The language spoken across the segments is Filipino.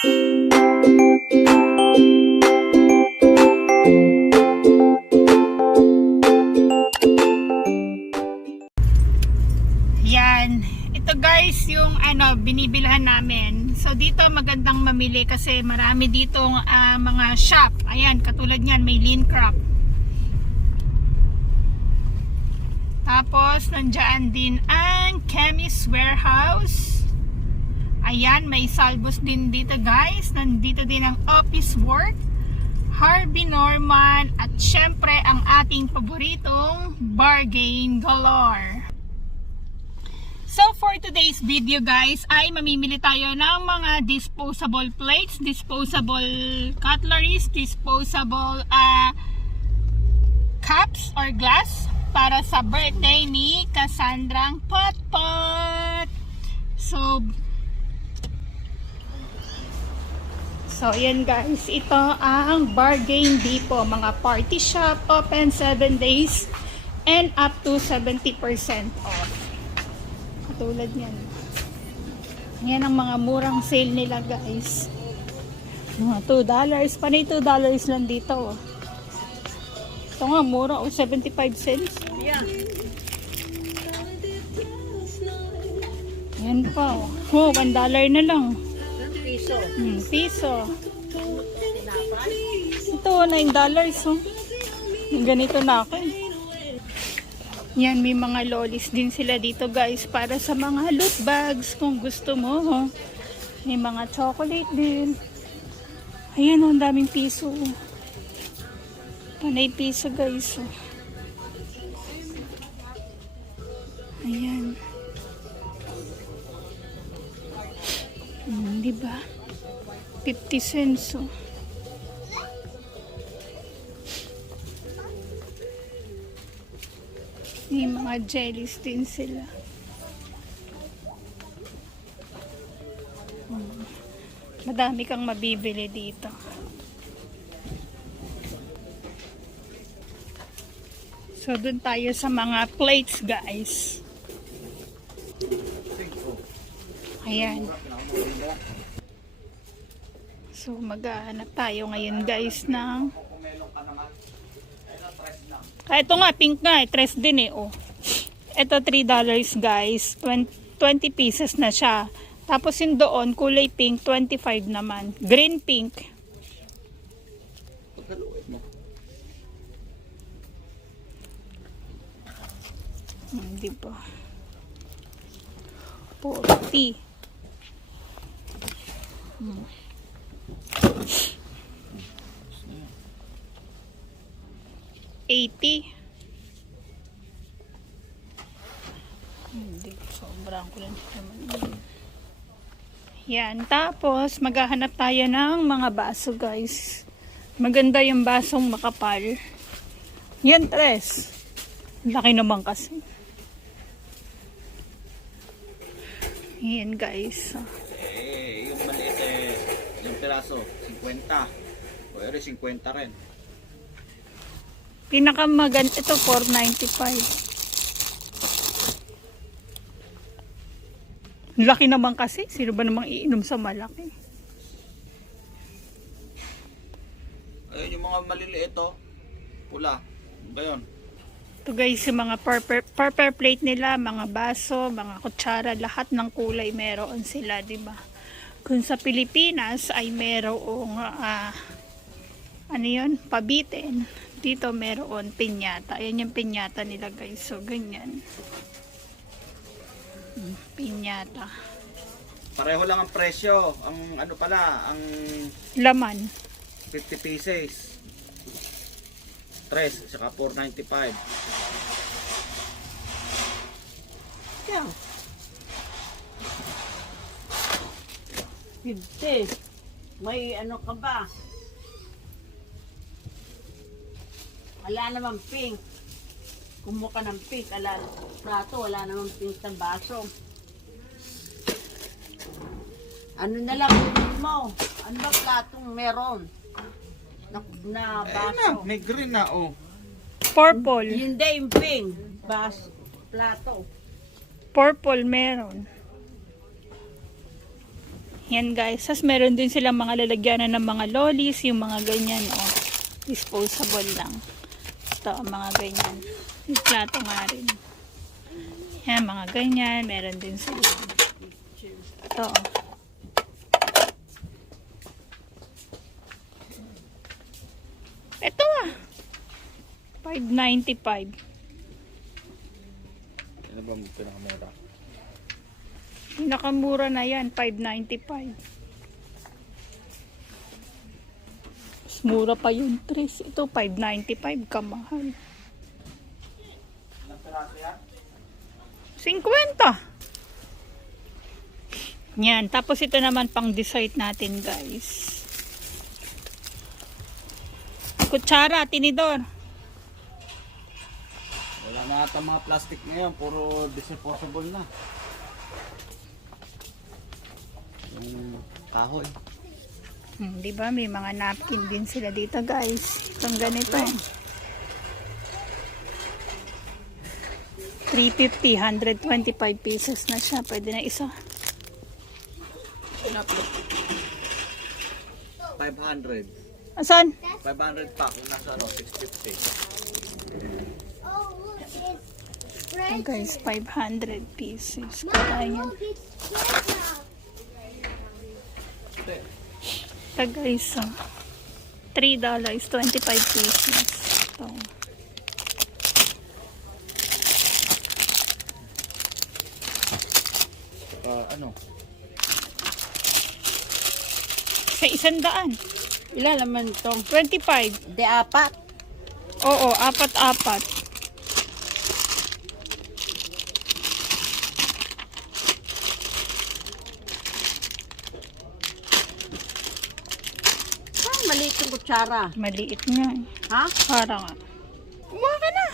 Yan. Ito guys, yung ano, binibilhan namin. So dito magandang mamili kasi marami ditong ah, mga shop. Ayan, katulad niyan, may lean crop. Tapos, nandyan din ang Chemist Warehouse. Ayan, may salbos din dito guys. Nandito din ang office work. Harvey Norman at syempre ang ating paboritong bargain galore. So for today's video guys ay mamimili tayo ng mga disposable plates, disposable cutleries, disposable ah, cups or glass para sa birthday ni Cassandrang Potpot. So So, yan guys. Ito ang Bargain Depot. Mga party shop open 7 days and up to 70% off. Katulad yan. Yan ang mga murang sale nila guys. Mga $2. Panay $2 lang dito. oh. Ito nga, mura. Oh, 75 cents. Yeah. Yan pa. Oh, oh $1 na lang. Piso? Hmm, piso. Ito, 9 dollars. Oh. Ganito na ako eh. Yan, may mga lolis din sila dito guys para sa mga loot bags kung gusto mo. oh. May mga chocolate din. Ayan, oh, ang daming piso. oh. Panay piso guys. Oh. Ayan. Hmm, di ba? 50 cents. Oh. May mga jellies din sila. Hmm. Madami kang mabibili dito. So, dun tayo sa mga plates, guys. Ayan. So, maghahanap tayo ngayon, guys, ng Ah, ito nga, pink nga eh. Tres din eh, oh. Ito, $3 guys. 20, 20 pieces na siya. Tapos yung doon, kulay pink, 25 naman. Green pink. Hmm, di ba? 40. Hmm. Eighty. Hindi, sobrang ko lang naman. Yan, tapos maghahanap tayo ng mga baso guys. Maganda yung basong makapal. Yan, tres. Laki naman kasi. Yan guys. Eh, yung maliit eh, yung piraso, 50. O ere, 50 rin. Pinakamaganda ito 495. Laki naman kasi. Sino ba namang iinom sa malaki? Ayun yung mga maliliit oh. Pula. Gayon. Ito guys, yung mga purple, purple plate nila, mga baso, mga kutsara, lahat ng kulay meron sila, di ba? Kung sa Pilipinas ay merong ah, ano yun, pabitin. Dito meron pinyata. Ayan yung pinyata nila guys. So, ganyan. Mm, Pinyata. Pareho lang ang presyo. Ang ano pala, ang Laman. 50 pieces. 3, saka 495. Yeah. Fifty. May ano ka ba? Wala naman pink. Kumuha ka ng pink. Ala, prato, wala naman pink sa baso. Ano na lang mo? Ano ba platong meron? Na, na Eh na, baso. may green na oh. Purple. Hindi yung pink. Baso. Plato. Purple meron. Yan guys. Tapos meron din silang mga lalagyanan ng mga lollies, yung mga ganyan, oh. Disposable lang. Ito, mga ganyan. Yung plato nga rin. Yan, mga ganyan. Meron din sila. Ito, oh. Ito ah. 595. Ano ba pinakamura? Pinakamura na yan, 595. Mas mura pa yung tres. Ito, 595 kamahal. Ilang piraso yan? 50. Yan. Tapos ito naman pang dessert natin, guys. Kutsara, tinidor. Wala na ata mga plastic ngayon, puro disposable na. Yung kahoy. Hmm, di ba? May mga napkin din sila dito, guys. Itong ganito. 350, 125 pesos na siya. Pwede na isa. 500. Asan? 500 pa kung nasa ano, 650. Oh, guys, 500 pieces. Kaya yan. Guys, oh. 3 dollars, 25 pesos. Ito. Ah, ano? Sa isang daan. Ilan naman itong? 25. De apat. Oo, apat-apat. Ah, maliit yung kutsara. Maliit nga. eh. Ha? Para nga. Kumuha ka na.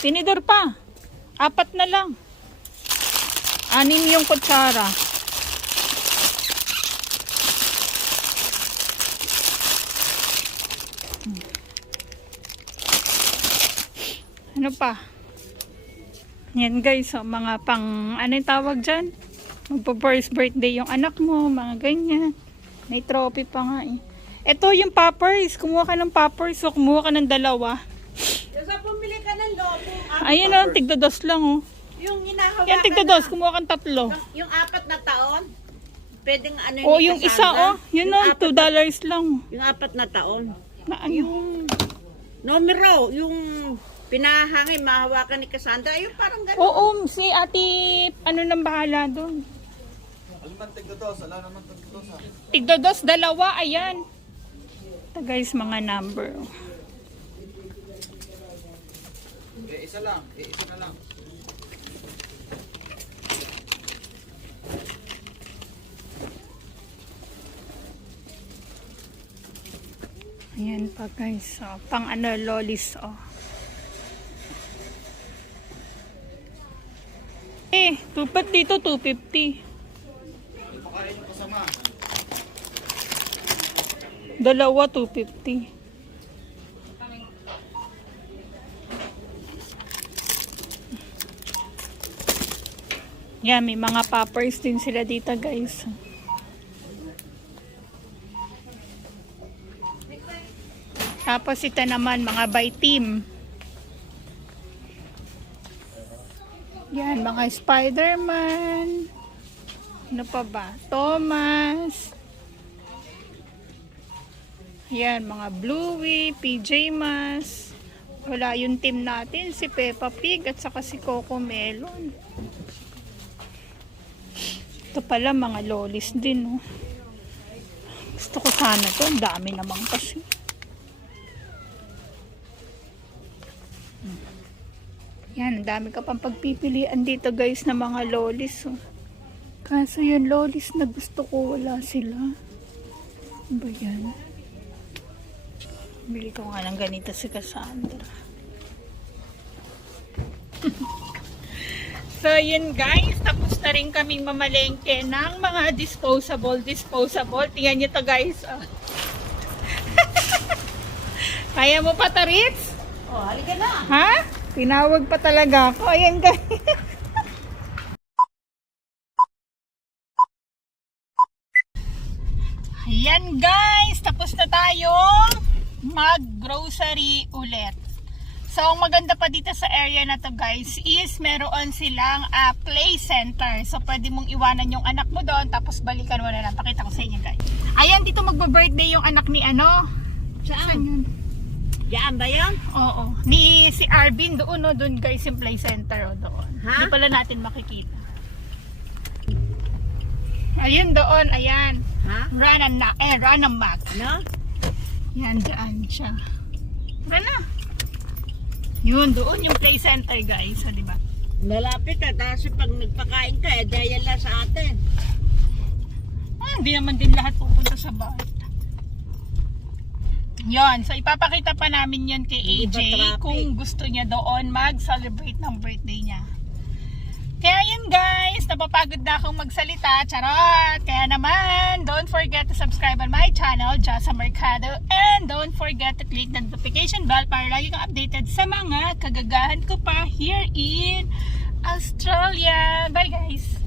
Tinidor pa. Apat na lang. Anim yung kutsara. Pa? Yan guys, so, mga pang, ano yung tawag dyan? Magpa first birthday yung anak mo, mga ganyan. May trophy pa nga eh. Ito yung poppers. Kumuha ka ng poppers. So, kumuha ka ng dalawa. Sa pumili ka ng lobo. Ayun o, tigdados lang oh. Yung hinahawakan Yan, tigdados. Kumuha kang tatlo. Yung, yung apat na taon, pwedeng ano O, ni yung isa oh. Yun yung o, apat, 2 dollars lang. yung apat na taon. Na ano? Yung numero, yung pinahangin, mahawakan ni Cassandra, yung parang gano'n. Oo, si ate, ano nang bahala doon. Alam man tigdados, ala naman tigdados ha. Tigdados, dalawa, ayan. Ito guys, mga number. Eh, isa lang, eh, isa na lang. Ayan pa guys. Oh, pang ano, lolis. Oh. Tupat dito 250. Hindi pa kaya yung kasama. Dalawa 250. Yan, may mga poppers din sila dito guys. Tapos ito naman mga by team. Yan, mga Spider-Man. Ano pa ba? Thomas. Yan, mga Bluey, PJ Masks. Wala yung team natin, si Peppa Pig at saka si Coco Melon. Ito pala, mga lolis din, oh. Gusto ko sana to, ang dami naman kasi. Yan, ang dami ka pang pagpipilian dito guys na mga lolis. Oh. Kaso yung lolis na gusto ko, wala sila. Ano ba yan? Bili ko nga ng ganito si Cassandra. So, yun guys, tapos na rin kaming mamalengke ng mga disposable, disposable. Tingnan nyo to guys. Oh. Kaya mo pa to, Ritz? Oh, halika na. Ha? Tinawag pa talaga ako. Ayan guys. Ayan guys, tapos na tayong mag-grocery ulit. So, ang maganda pa dito sa area na to guys is meron silang ah, play center. So, pwede mong iwanan yung anak mo doon tapos balikan mo na lang. Pakita ko sa inyo guys. Ayan, dito magbe-birthday yung anak ni ano. Saan Saan? yun? Diyan ba yan? Oo. Ni si Arvin doon, no, doon guys, yung play center, oh, doon. Ha? Hindi pala natin makikita. Ayun doon, ayan. Ha? Run and knock, eh, run and back. No? Yan, dyan siya. Run na. Yun, doon yung play center, guys. O, diba? Malapit ka. Tapos pag nagpakain ka, eh, dahil lang sa atin. Ah, hindi naman din lahat pupunta sa bar. Yon, so ipapakita pa namin yon kay AJ kung gusto niya doon mag-celebrate ng birthday niya. Kaya yun guys, napapagod na akong magsalita, charot! Kaya naman, don't forget to subscribe on my channel, Jasa Mercado, and don't forget to click the notification bell para lagi kang updated sa mga kagagahan ko pa here in Australia. Bye guys!